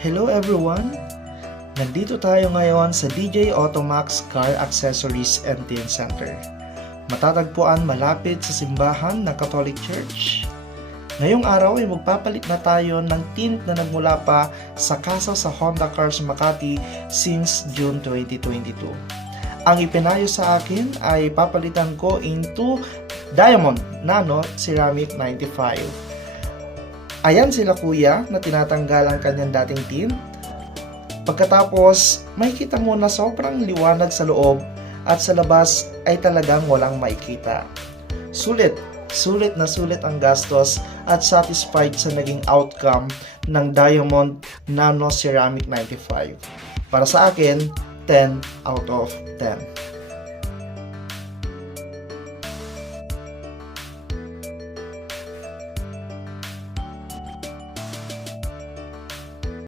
Hello everyone! Nandito tayo ngayon sa DJ Automax Car Accessories and Tint Center. Matatagpuan malapit sa simbahan ng Catholic Church. Ngayong araw ay magpapalit na tayo ng tint na nagmula pa sa kasa sa Honda Cars Makati since June 2022. Ang ipinayo sa akin ay papalitan ko into Diamond Nano Ceramic 95. Ayan sila kuya na tinatanggal ang kanyang dating tint. Pagkatapos, makikita mo na sobrang liwanag sa loob at sa labas ay talagang walang makikita. Sulit na sulit ang gastos at satisfied sa naging outcome ng Diamond Nano Ceramic 95. Para sa akin, 10 out of 10.